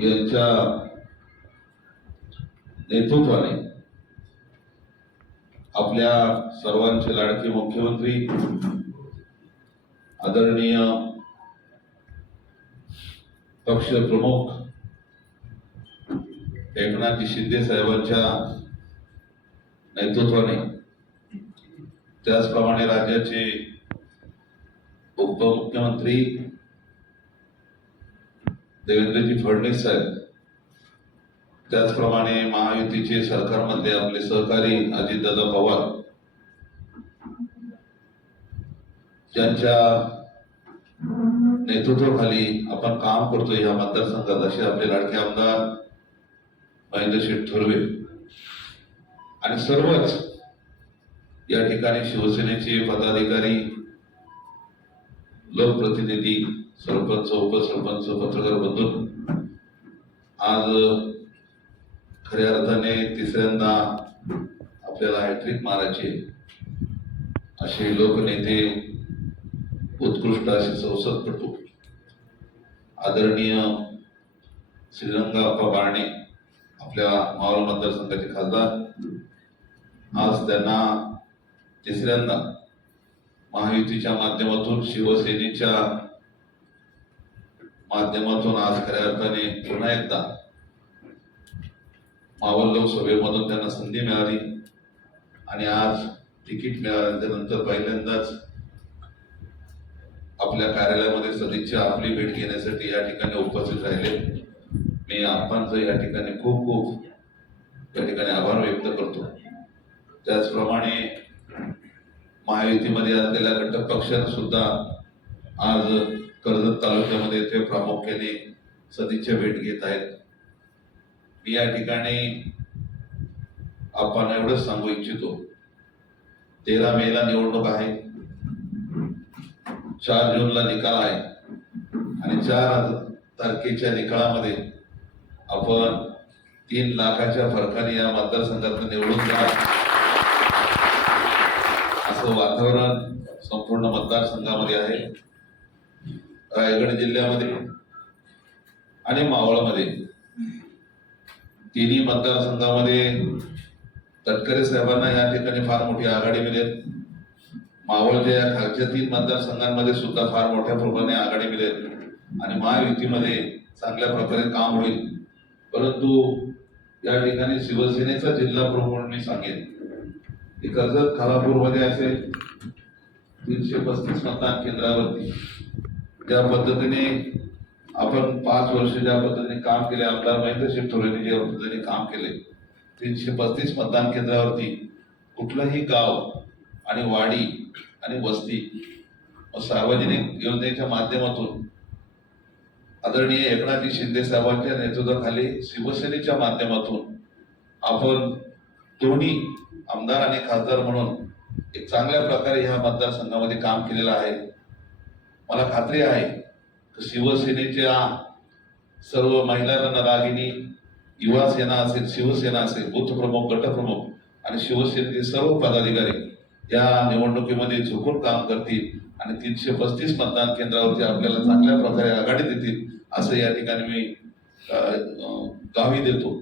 यांच्या नेतृत्वाने आपल्या सर्वांचे लाडके मुख्यमंत्री आदरणीय पक्ष प्रमुख एकनाथजी शिंदे साहेबांच्या नेतृत्वाने त्याचप्रमाणे राज्याचे उपमुख्यमंत्री देवेंद्रजी फडणवीस साहेब त्याचप्रमाणे महायुतीचे सरकारमध्ये आपले सहकारी अजितदादा पवार ज्यांच्या नेतृत्वाखाली आपण काम करतोय या मतदारसंघात असे आपले लाडके आमदार महेंद्र शेठ थोरवे. आणि सर्वच या ठिकाणी शिवसेनेचे पदाधिकारी लोकप्रतिनिधी सरपंच उपसरपंच पत्रकार बंधू. आज खऱ्या अर्थाने तिसऱ्यांदा आपल्याला हॅट्रिक मारायचे असे लोकनेते उत्कृष्ट असे संसदपटू. आदरणीय श्रीरंगा अप्पा बारणे आपल्या मावळ मतदारसंघाचे खासदार. आज त्यांना तिसऱ्यांदा महायुतीच्या माध्यमातून शिवसेनेच्या माध्यमातून आज खऱ्या अर्थाने पुन्हा एकदा मावळ लोकसभेमधून त्यांना संधी मिळाली आणि आज तिकीट मिळाल्यानंतर पहिल्यांदाच आपल्या कार्यालयामध्ये सदिच्छा आपली भेट घेण्यासाठी या ठिकाणी उपस्थित राहिले. मी आपणचं या ठिकाणी खूप खूप या ठिकाणी आभार व्यक्त करतो. त्याचप्रमाणे महायुतीमध्ये असलेल्या घटक पक्षांना सुद्धा आज कर्जत तालुक्यामध्ये ते प्रामुख्याने सदिच्छा भेट घेत आहेत. मी या ठिकाणी आपण एवढंच सांगू इच्छितो. तेरा मेला निवडणूक आहे. चार जूनला निकाल आहे. आणि चार तारखेच्या निकालामध्ये आपण तीन लाखाच्या फरकाने या मतदारसंघात निवडून जा असं वातावरण संपूर्ण मतदारसंघामध्ये आहे. रायगड जिल्ह्यामध्ये आणि मावळमध्ये. तिन्ही मतदारसंघामध्ये तटकरे साहेबांना या ठिकाणी फार मोठी आघाडी मिळेल. मावळच्या या खालच्या तीन मतदारसंघांमध्ये सुद्धा फार मोठ्या प्रमाणे आघाडी मिळेल. आणि महायुतीमध्ये चांगल्या प्रकारे काम होईल. परंतु या ठिकाणी शिवसेनेचा जिल्हा प्रमुख म्हणून मी सांगेन. की कर्जत खालापूरमध्ये असेल तीनशे पस्तीस मतदान केंद्रावरती ज्या पद्धतीने आपण पाच वर्ष ज्या पद्धतीने काम केले आमदार महेंद्र शेठ थोरेने ज्या पद्धतीने काम केले तीनशे पस्तीस मतदान केंद्रावरती कुठलंही गाव आणि वाडी आणि वस्ती सार्वजनिक योजनेच्या माध्यमातून आदरणीय एकनाथजी शिंदे साहेबांच्या नेतृत्वाखाली शिवसेनेच्या माध्यमातून आपण दोन्ही आमदार आणि खासदार म्हणून एक चांगल्या प्रकारे ह्या मतदारसंघामध्ये काम केलेलं आहे. मला खात्री आहे की शिवसेनेच्या सर्व महिला रणरागिनी युवा सेना असेल शिवसेना असेल बूथ प्रमुख गटप्रमुख आणि शिवसेनेचे सर्व पदाधिकारी या निवडणुकीमध्ये झुकून काम करतील आणि तीनशे पस्तीस मतदान केंद्रावरती आपल्याला चांगल्या प्रकारे आघाडी देतील असं या ठिकाणी मी गावी देतो.